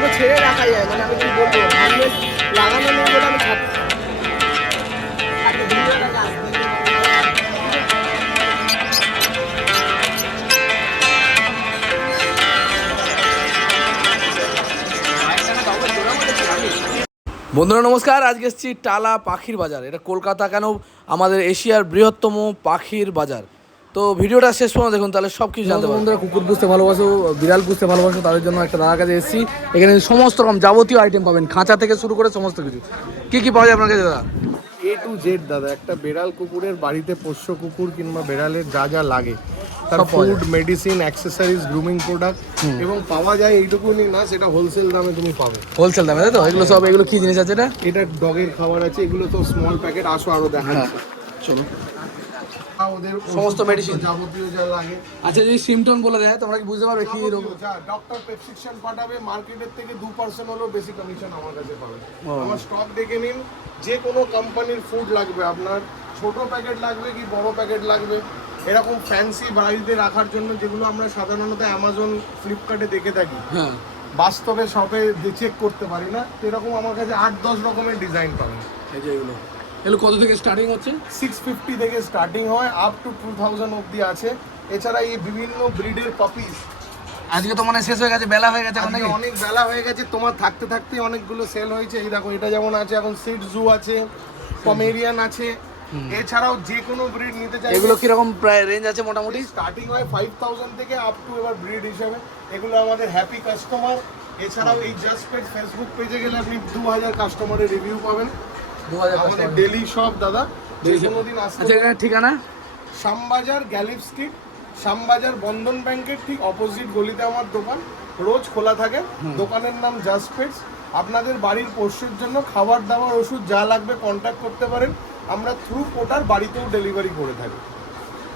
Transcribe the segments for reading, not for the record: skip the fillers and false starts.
পুরো ছেড়ে রাখা যায়, মানে আমি কি বলবো, হেলমেট লাগানো নেই বলে আমি বন্ধুরা নমস্কার, আজকে এসেছি টালা পাখির বাজার। এটা কলকাতা কেন, আমাদের এশিয়ার বৃহত্তম পাখির বাজার। তো ভিডিওটা শেষ পর্যন্ত দেখুন, তাহলে সব কিছু জানতে পারবেন। বন্ধুরা কুকুর পুষতে ভালোবাসো, বিড়াল পুষতে ভালোবাসো, তাদের জন্য একটা দাদার কাছে এসেছি। এখানে সমস্ত রকম যাবতীয় আইটেম পাবেন, খাঁচা থেকে শুরু করে সমস্ত কিছু। কি পাওয়া যায় আপনার কাছে দাদা? A to Z দাদা, একটা বেড়াল কুকুরের বাড়িতে পোষ্য কুকুর কিংবা বেড়ালের যা যা লাগে, তার food, medicine, accessories, grooming product, এবং পাওয়া যায় এইটুকুনি না, সেটা হোলসেল দামে তুমি পাবে। হোলসেল দামে, তাই তো? এগুলো সব, এগুলো কি জিনিস আছে? এটা ডগের খাবার আছে, এগুলো তো স্মল প্যাকেট, আসো আরো দেখাচ্ছি। চলো। ওদের সমস্ত মেডিসিন যাবতীয় যা লাগে। আচ্ছা, যদি সিমটম বলে দেয় তোমরা কি বুঝতে পারবে কি রোগ? ডক্টর প্রেসক্রিপশন পাঠাবে, মার্কেটের থেকে 2% হলেও বেশি কমিশন আমার কাছে পাবে। আমার স্টক দেখে নিন, যে কোনো কোম্পানির ফুড লাগবে আপনার, ছোট প্যাকেট লাগবে কি বড় প্যাকেট লাগবে, এরকম ফ্যান্সি বাড়িতে রাখার জন্য যেগুলো আমরা সাধারণত অ্যামাজন, ফ্লিপকার্টে দেখে থাকি, হ্যাঁ, বাস্তবে শপে চেক করতে পারি না, এরকম আমার কাছে 8-10 রকমের ডিজাইন পাবেন। এই যে এগুলো কত থেকে স্টার্টিং হচ্ছে? 650 থেকে স্টার্টিং হয়, আপ টু 2000 অবধি আছে। এছাড়া এই বিভিন্ন ব্রিডের পাপিস। আজকে তো মানে শেষ হয়ে গেছে, বেলা হয়ে গেছে, অনেক বেলা হয়ে গেছে, তোমার থাকতে থাকতে অনেকগুলো সেল হয়েছে। এই দেখো, এটা যেমন আছে এখন, সিট জু আছে, পমেরিয়ান আছে। এছাড়াও যে কোনো ব্রিড নিতে চাই। এগুলো কিরকম প্রায় রেঞ্জ আছে? মোটামুটি স্টার্টিং হয় 5000 থেকে আপ টু, এবার ব্রিড হিসেবে এগুলো আমাদের হ্যাপি কাস্টমার। এছাড়াও এই জাস্ট পেট ফেসবুক পেজে গেলে আপনি 2000 কাস্টমারের রিভিউ পাবেন। 2000 আমাদের ডেলি শপ দাদা, যে কোনো দিন আসতে। আচ্ছা, এখানে ঠিকানা? শ্যামবাজার, গ্যালিপ স্ট্রিট, শ্যামবাজার বন্ধন ব্যাংকের ঠিক অপোজিট গলিতে আমার দোকান, রোজ খোলা থাকে। দোকানের নাম জাস্ট পেটস। আপনাদের বাড়ির পোষ্যের জন্য খাবার দাবার, ওষুধ যা লাগবে কন্ট্যাক্ট করতে পারেন। আমরা থ্রু পোর্টার বাড়িতেও ডেলিভারি করে থাকি।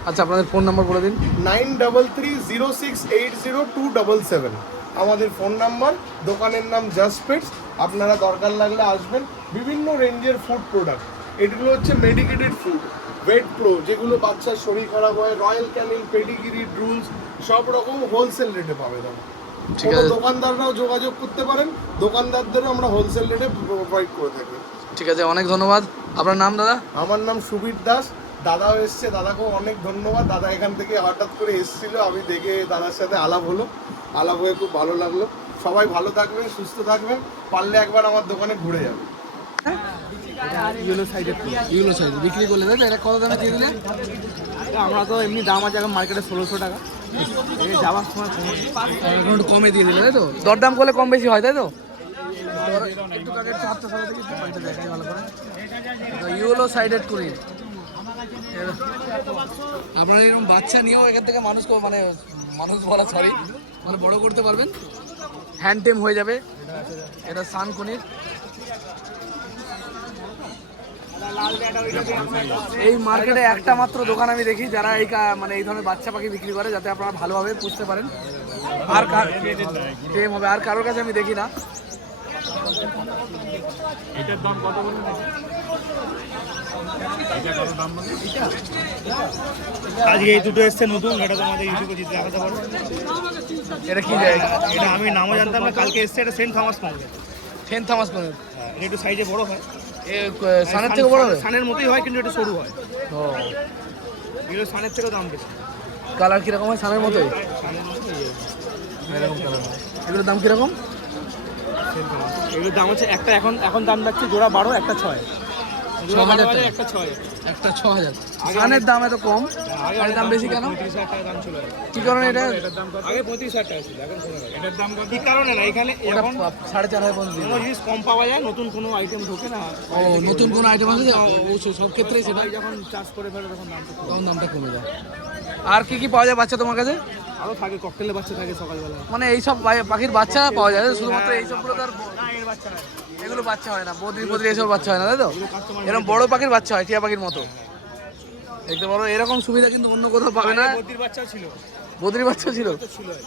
আচ্ছা, আপনাদের ফোন নাম্বার বলে দিন। 9330680277 আমাদের ফোন নাম্বার। দোকানের নাম জাস্ট পেটস। আপনারা দরকার লাগলে আসবেন। বিভিন্ন রেঞ্জের ফুড প্রোডাক্ট, এগুলো হচ্ছে মেডিকেটেড ফুড, ওয়েট প্রো, যেগুলো বাচ্চার শরীর খারাপ হয়, রয়্যাল ক্যানিন, পেডিগিরি, ড্রুলস, সব রকম হোলসেল রেটে পাবে দাম। দোকানদাররাও যোগাযোগ করতে পারেন, দোকানদারদেরও আমরা হোলসেল রেটে প্রোভাইড করে থাকি। ঠিক আছে, অনেক ধন্যবাদ। আপনার নাম দাদা? আমার নাম সুবীর দাস। দাদাও এসছে, দাদাকেও অনেক ধন্যবাদ। দাদা এখান থেকে হঠাৎ করে এসেছিল, আমি দেখে দাদার সাথে আলাপ হলো, আলাপ হয়ে খুব ভালো লাগলো। সবাই ভালো থাকবেন, সুস্থ থাকবেন, পারলে একবার আমার দোকানে ঘুরে যাবেন। ইউলো সাইডে বিক্রি করলে, তাই তো? এটা কত দামে দিয়ে দিলে? আমরা তো এমনি দাম আছে এখন মার্কেটে 1600 টাকা, যাওয়ার সময় এখন একটু কমে দিয়ে দিলে, তাই তো? দরদাম করলে কম বেশি হয়, তাই তো? ইউলো সাইডেড করি। আপনারা এরকম বাচ্চা নিয়েও এখান থেকে মানুষ বলা সরি, মানে বড় করতে পারবেন, হ্যান্ড টেম হয়ে যাবে। এটা সানকনির। এই মার্কেটে একটা মাত্র দোকান আমি দেখি যারা এই ধরনের বাচ্চা পাখি বিক্রি করে, যাতে আপনারা ভালোভাবে পুষতে পারেন। আর টেম হবে, আর কারোর কাছে আমি দেখি না। এটার দাম কত বলুন? আজকে এই দুটো এসছে নতুন, এটা তোমাদের ইউটিউবে দেখাতে পারো। এটা কি যায়? এটা আমি নামও জানতাম না, কালকে এসছে। এটা Saint Thomas Pomeranian. Saint Thomas Pomeranian. এটা একটু সাইজে বড় হয়, সানের থেকে বড় হয়? সানের মতোই হয়, কিন্তু একটু সরু হয়। ও, এগুলো সানের থেকেও দাম বেশি। কালার কিরকম হয়? সানের মতোই এরকম কালার। এগুলোর দাম কিরকম? এগুলোর দাম হচ্ছে, একটা এখন দাম যাচ্ছে জোড়া 12, একটা 6। 6000 টাকা। একটা 6, একটা 6000। সানের দাম এত কম, আর দাম বেশি কেন? 35,000 টাকা দাম ছিল। কি কারণে এটা? আগে 35,000 টাকা ছিল, এখন 16,000। এটার দাম কি কারণে না, এখানে এখন 4,500 পর্যন্ত কোনো জিনিস কম পাওয়া যায়, নতুন কোনো আইটেম ঢোকে না। ও, নতুন কোনো আইটেম আছে অবশ্যই, সব ক্ষেত্রেই সেটা যখন চাষ করে ফেলে তখন দামটা কমে যায়। আর কি পাওয়া যায় বাচ্চা তোমার কাছে? আরও থাকে, ককটেলের বাচ্চা থাকে সকালবেলা। মানে এইসব পাখির বাচ্চা পাওয়া যায় শুধুমাত্র? এইসবগুলো তার এগুলো বাচ্চা হয় না, বদ্রি এসব বাচ্চা হয় না, তাই তো? এরকম বড় পাখির বাচ্চা হয়, টিয়া পাখির মতো দেখতে পারো। এরকম সুবিধা কিন্তু অন্য কোথাও পাবে না। বদ্রির বাচ্চা ছিল, বদ্রি বাচ্চা ছিল,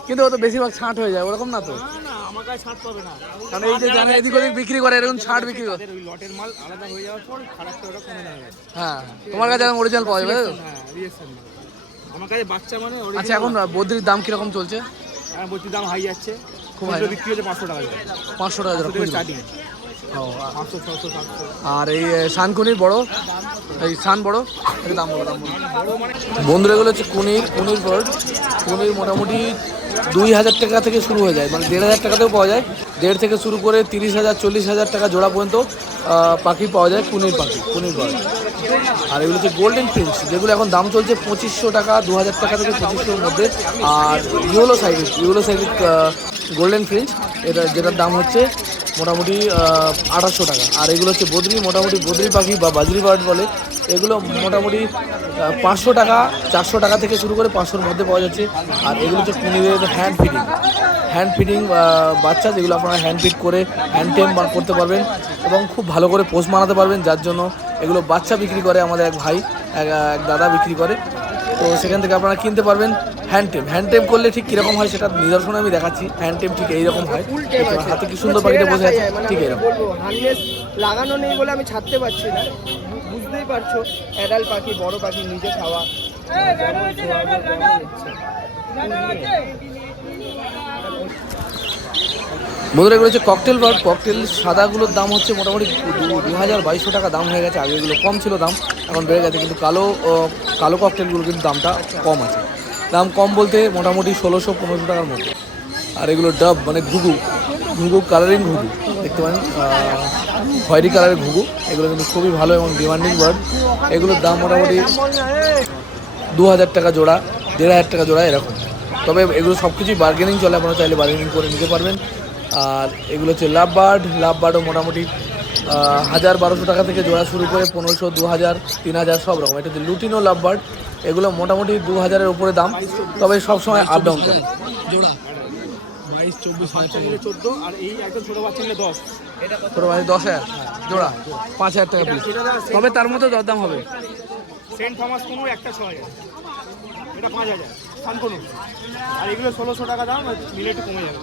কিন্তু ও তো বেশিরভাগ ছাঁট হয়ে যায়, ওরকম না তো? না আমার কাছে ছাড় পাবে না, কারণ এই যে জানে এদিক ওদিক বিক্রি করে, এরকম ছাঁট বিক্রি করে। ওই লটের মাল আলাদা হয়ে যাওয়ার পর খারাপটা ওটা কমে যাবে। হ্যাঁ, তোমার কাছে এরকম অরিজিনাল পাওয়া যাবে? হ্যাঁ, রিয়েকশন আমার কাছে বাচ্চা মানে। আচ্ছা, এখন বদ্রির দাম কিরকম চলছে? বদ্রির দাম হাই যাচ্ছে, খুব হাই বিক্রি হচ্ছে 500 টাকা জোড়া। 500 টাকা জোড়া খুচরো। স্টার্টিং ও, 500 600 700। আর এই শানকুনির বড়, এই শান বড়, এর দাম বলো, দাম বলো। বন্ধুরা এগুলো হচ্ছে কুনির বার্ড। কুনির মোটামুটি 2000 টাকা থেকে শুরু হয়ে যায়, মানে 1500 টাকাতেও পাওয়া যায়। 1.5 থেকে শুরু করে 30,000 40,000 টাকা জোড়া পর্যন্ত পাখি পাওয়া যায়, কুনির বার্ড। আর এগুলো হচ্ছে গোল্ডেন প্রিন্স, যেগুলো এখন দাম চলছে 2500 টাকা 2000 টাকা থেকে 2500-এর মধ্যে। আর ইউলো সাইড গোল্ডেন প্রিন্স, যেটার দাম হচ্ছে মোটামুটি 2800 টাকা। আর এগুলো হচ্ছে মোটামুটি বদ্রি পাখি বা বাজরি বার্ড বলে, এগুলো মোটামুটি 500 টাকা 400 টাকা থেকে শুরু করে 500-এর মধ্যে পাওয়া যাচ্ছে। আর এগুলো হচ্ছে কুনিরের হ্যান্ড ফিডিং বাচ্চা, যেগুলো আপনারা হ্যান্ড ফিড করে হ্যান্ড টেম করতে পারবেন এবং খুব ভালো করে পোষ মানাতে পারবেন, যার জন্য এগুলো বাচ্চা বিক্রি করে আমাদের এক ভাই, এক দাদা বিক্রি করে। তো সেখান থেকে আপনারা কিনতে পারবেন। হ্যান্ড টেম করলে ঠিক কীরকম হয় সেটা নিদর্শন আমি দেখাচ্ছি। হ্যান্ড টেম ঠিক এইরকম হয়, হাতে কি সুন্দর পাখিটা বসে আছে, ঠিক এরকম। বলবো হার্নেস লাগানো নেই বলে আমি ছাড়তে পারছি না, বুঝতেই পারছো। অ্যাডাল্ট পাখি, বড় পাখি, নিজে খাওয়া, যেমন খাওয়াবো তেমন ইচ্ছে। বন্ধুরা এগুলো হচ্ছে ককটেল বার্ড। ককটেল সাদাগুলোর দাম হচ্ছে মোটামুটি 2200 টাকা দাম হয়ে গেছে। আগে এগুলো কম ছিল দাম, এখন বেড়ে গেছে। কিন্তু কালো ককটেলগুলো কিন্তু দামটা কম আছে। দাম কম বলতে মোটামুটি 1600-1500 টাকার মধ্যে। আর এগুলো ডাব মানে ঘুঘু কালারিং ঘুঘু দেখতে পারেন, খয়েরি কালারের ঘুঘু। এগুলো কিন্তু খুবই ভালো এবং ডিমান্ডিং বার্ড। এগুলোর দাম মোটামুটি 2000 টাকা জোড়া, 1500 টাকা জোড়া এরকম। তবে এগুলো সব কিছুই বার্গেনিং চলে, আপনারা চাইলে বার্গেনিং করে নিতে পারবেন। আর এগুলো হচ্ছে লাভ বার্ডও মোটামুটি 1000-1200 টাকা থেকে জোড়া শুরু করে 1500, 2000, 3000 সব রকম। এটা হচ্ছে লুটিনো লাভ বার্ড, এগুলো মোটামুটি 2000-এর উপরে দাম, তবে সবসময় আপ ডাউন করে। জোড়া 22-24 14। আর এই একদম ছোট বাচ্চা নিলে 10। ছোটো ভাই 10,000 জোড়া, 5000 টাকা পিস, তবে তার মধ্যে দরদাম হবে। সেন্ট থমাস কোনো একটা 6000, এটা 5000 সান কোনো। আর এগুলো 1600 টাকা দাম, নিলে একটু কমে যাবে।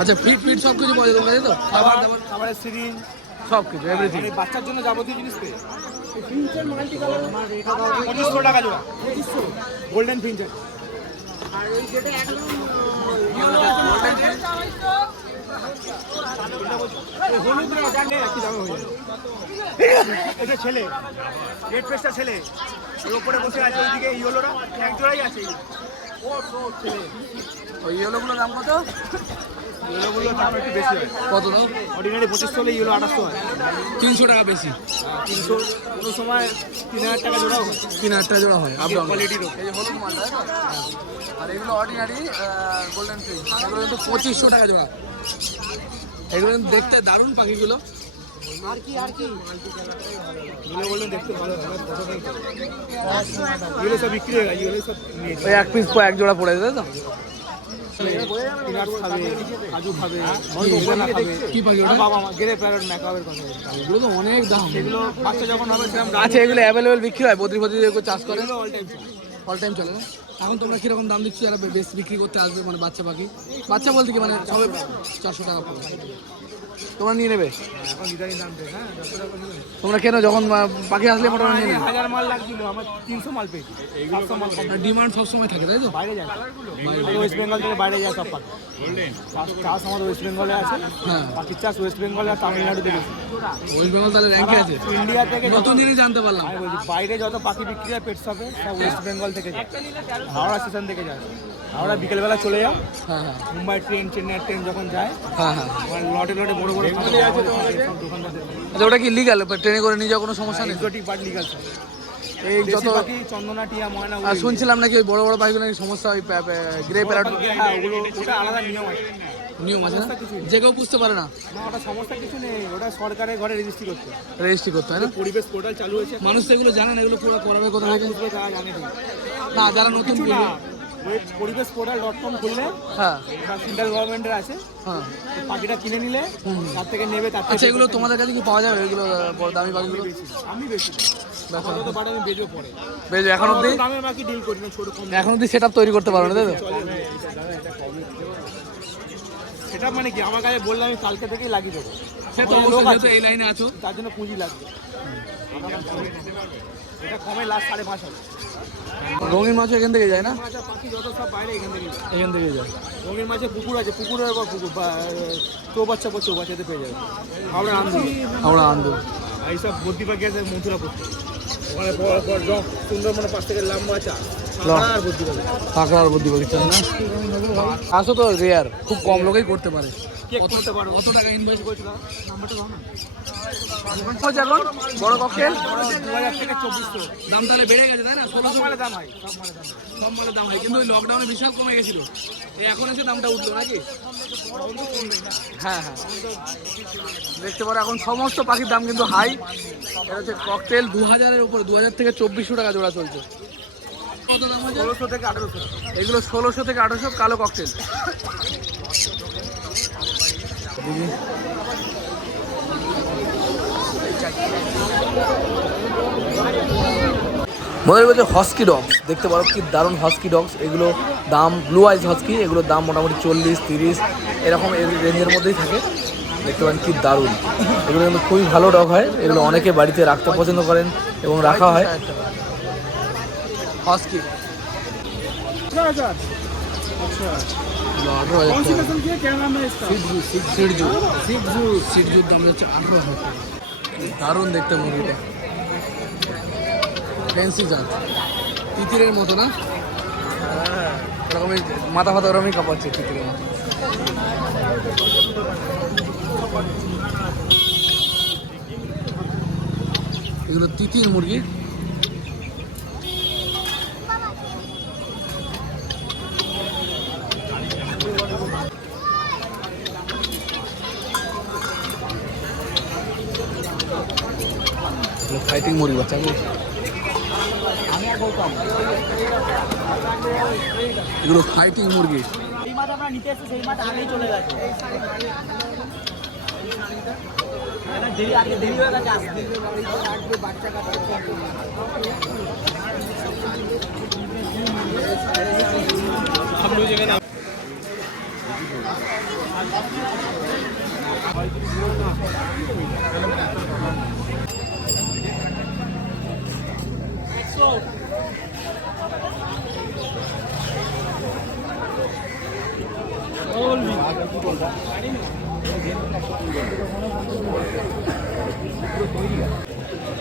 আচ্ছা, ফিট সব কিছু পাওয়া যায় তোমার কাছে তো? খাবার দাবার খাবারের সিরিঞ্জ সব কিছু, এভরিথিং। মানে বাচ্চার জন্য যাবতীয় জিনিস পেয়ে 2500 টাকা জোড়া, গোল্ডেন ফিঞ্চার। আর ওই যেটা একদম এটা ছেলে, রেড পেস্টটা ছেলে, ওর উপরে বসে আছে, ওইদিকে ইয়েলোরা এক জোড়াই আছে। ওই ইয়েলোগুলোর দাম কত? ইয়েলোগুলোর দাম একটু বেশি হয়। কত দাম? অর্ডিনারি 2500 হলে ইয়েলো 2800 হয়। 300 টাকা বেশি। 300, কোনো সময় 3000 টাকা জোড়াও হয়। 3000 টাকা জোড়া হয়, আপ ডাউন। কোয়ালিটিরও। এই যে হলুদ মাল, তাই তো? আর এগুলো অর্ডিনারি গোল্ডেন ফিশ, এগুলো কিন্তু 2500 টাকা জোড়া। এগুলো কিন্তু দেখতে দারুণ পাখিগুলো। আর কি ইয়েলো বললেন দেখতে ভালো হয়, ইয়েলো সব বিক্রি হয়ে গেছে, ইয়েলো সব নিয়েছে। ওই এক পিস এক জোড়া পড়ে যায়, তাই তো? পিনাট খাবে, কাজু খাবে, কি পাখি ওটা? বাবা মা গেরে প্যারট ম্যাকাবের কথা বলছে। এগুলো তো অনেক দাম। এগুলো বাচ্চা যখন হবে সেরকম আচ্ছা, এগুলো অ্যাভেলেবেল বিক্রি হয়? বদ্রি চাষ করে এগুলো অল টাইম চলে। অল টাইম চলে না? এখন তোমরা কিরকম দাম দিচ্ছ যারা বেশ বিক্রি করতে আসবে, মানে বাচ্চা পাখি? বাচ্চা বলতে কি, মানে সবে 400 টাকা পড়ে, তোমরা নিয়ে নেবে? এখন ইদানিং দাম দেয়, হ্যাঁ 400 টাকা করে। তোমরা কেন, যখন পাখি আসলে মোটামুটি নিয়ে নেবে? 1000 মাল লাগছিল, আমার 300 মাল পেয়েছি। 700 মাল কম। ডিমান্ড সবসময় থাকে, তাই তো? বাইরে যায়, ওয়েস্ট বেঙ্গল থেকে বাইরে যায় সব পাখি। চাষ আমাদের ওয়েস্ট বেঙ্গলে আছে, হ্যাঁ, পাখির চাষ ওয়েস্ট বেঙ্গলে আর তামিলনাড়ুতে বেশি। ওয়েস্ট বেঙ্গল তাহলে র্যাঙ্কে আছে। ইন্ডিয়া থেকে নতুন জিনিস জানতে পারলাম। আমি বলছি, বাইরে যত পাখি বিক্রি হয় পেট শপে, সব ওয়েস্ট বেঙ্গল থেকে যায়। হাওড়া স্টেশন থেকে যায়। হাওড়া বিকেলবেলা চলে যাও, হ্যাঁ হ্যাঁ মুম্বাই ট্রেন, চেন্নাই ট্রেন যখন যায়, হ্যাঁ হ্যাঁ। আমার লটে লটে বড় বড় পাখি আছে, সব দোকানদার। আচ্ছা, ওটা কি লিগাল? ট্রেনে করে নিয়ে যাওয়ার কোনো সমস্যা নেই? এক্সোটিক বাট লিগাল সব। এই যত পাখি চন্দনা, টিয়া, ময়না, আর শুনছিলাম নাকি ওই বড় বড় পাখিগুলো নাকি সমস্যা, ওই গ্রে প্যারট হ্যাঁ ওগুলো, ওটা আলাদা নিয়ম আছে। নিয়ম আছে না? যে কেউ বুঝতে পারে না, না ওটা সমস্যা কিছু নেই, ওটা সরকারের ঘরে রেজিস্ট্রি করতে হয়। রেজিস্ট্রি করতে হয় না? পরিবেশ পোর্টাল চালু হয়েছে, মানুষ তো এগুলো জানে না, এগুলো পুরো করাবে কোথা থেকে? বুঝবে তারা জানে ঠিক। না, যারা নতুন কিছু না, বুঝবে। ওই পরিবেশ পোর্টাল.com খুললে, হ্যাঁ ওটা সেন্ট্রাল গভর্নমেন্টের আছে, হ্যাঁ। পাখিটা কিনে নিলে তার থেকে নেবে, তার থেকে আচ্ছা, এগুলো তোমাদের কাছে কি পাওয়া যাবে, এগুলো বড় দামি পাখিগুলো? আমি বেশি যত বাড়ে আমি বেচবো পরে। বেশ, এখন অব্দি দামে বাকি ডিল করি না, ছোট কম। এখন অব্দি সেট আপ তৈরি করতে পারো না, তাই তো? এটা মানে কি, আমার কাছে বললে আমি কালকে থেকেই লাগিয়ে দেবো, সে তো লোক অবশ্যই, আছে, যেহেতু এই লাইনে আছো। তার জন্য পুঁজি লাগবে। এটা কমে লাস্ট 5,500। রঙিন মাছও এখান থেকে যায় না? মাছ আর পাখি যত সব বাইরে এখান থেকে যায়। এখান থেকে যায়। রঙিন মাছের পুকুর আছে, পুকুরের পর পুকুর চৌবাচ্চাতে পেয়ে যাবে। হাওড়া আন্দোলন, আমরা আন্দোলন আর এইসব বদ্যি পাখি আছে মথুরা পড়তে ওখানে পর জং সুন্দরবনের পাশ থেকে লাম্বা চা আর বদ্যি পাখি। কাঁকড়া আর বুদ্ধি পাখি চাই না? আসো তো রেয়ার, খুব কম লোকেই করতে পারে। কে করতে পারো? কত টাকা ইনভেস্ট করেছিল? নাম্বারটা দাও না। এখন বড় ককটেল 2000 থেকে 2400 দাম তাহলে বেড়ে গেছে তাই না? 1600 মালে দাম হয়, সব মালে দাম হয়। কম মালের দাম হয়, কিন্তু ওই লকডাউনে বিশাল কমে গেছিল। এই এখন এসে দামটা উঠলো নাকি? হ্যাঁ হ্যাঁ, দেখতে পারো এখন সমস্ত পাখির দাম কিন্তু হাই। এটা হচ্ছে ককটেল 2000-এর উপরে, 2000 থেকে 2400 টাকা জোড়া চলছে। কত দাম আছে? 1600 থেকে 1800 টাকা। এগুলো 1600 থেকে 1800 কালো ককটেল। মনে বলছে হস্কি ডগস, দেখতে পারো কি দারুণ হস্কি ডগস। এগুলো দাম ব্লু আইজ হস্কি, এগুলোর দাম মোটামুটি 40-30 এরকম এর রেঞ্জের মধ্যেই থাকে। দেখতে পারেন কি দারুণ, এগুলো কিন্তু খুবই ভালো ডগ হয়। এগুলো অনেকে বাড়িতে রাখতে পছন্দ করেন এবং রাখা হয়। হস্কি সিটজুর দাম হচ্ছে 18,000 টাকা। দারুণ দেখতে মুরগিটা, ফ্যান্সি জাত, তিতিরের মতো না? এরকমই মাথা ফাতা ওরকমই কাঁপাচ্ছে তিতিরের মতো। এগুলো তিতির মুরগি। ফাইটিং মুরগি বাচ্চাগুলো, এগুলো ফাইটিং মুরগি। এই মাছ আমরা নিতে এসেছি, সেই মাছ আগেই চলে গেছে। দেরি হয়ে গেছে আসতে। বাচ্চা কাটা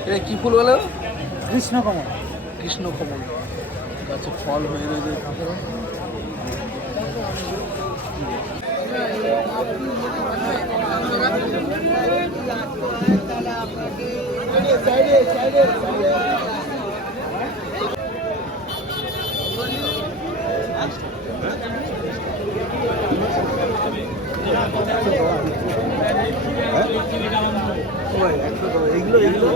এটা কি ফুল বলে? কৃষ্ণকমল। কৃষ্ণকমল গাছে ফল হয়ে রয়েছে। এইগুলো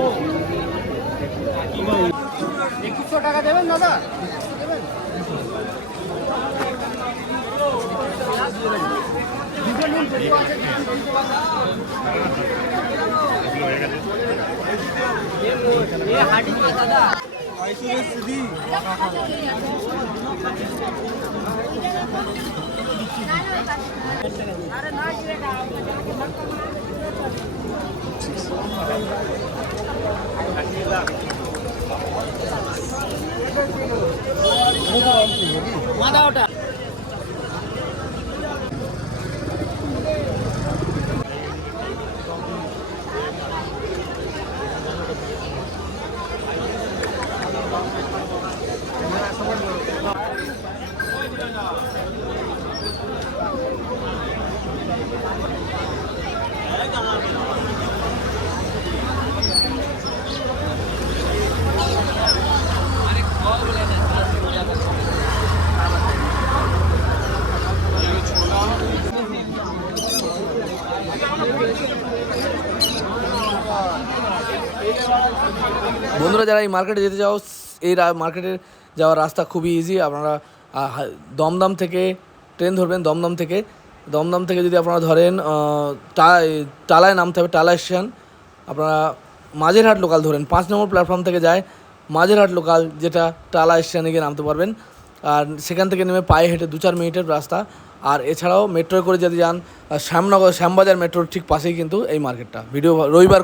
2100 টাকা দেবেন দাদা? দেবেন? দাদা মাথা ওটা বন্ধুরা যারা এই মার্কেটে যেতে চাও, এই মার্কেটে যাওয়ার রাস্তা খুবই ইজি। আপনারা দমদম থেকে ট্রেন ধরবেন। দমদম থেকে যদি আপনারা ধরেন টালায় নামতে হবে, টালা স্টেশন। আপনারা মাঝেরহাট লোকাল ধরেন, 5 নম্বর প্ল্যাটফর্ম থেকে যায় মাঝেরহাট লোকাল, যেটা টালা স্টেশনে গিয়ে নামতে পারবেন। আর সেখান থেকে নেমে পায়ে হেঁটে 2-4 মিনিটের রাস্তা। আর এছাড়াও মেট্রোয় করে যদি যান, শ্যামবাজার মেট্রোর ঠিক পাশেই কিন্তু এই মার্কেটটা। ভিডিও রবিবার করে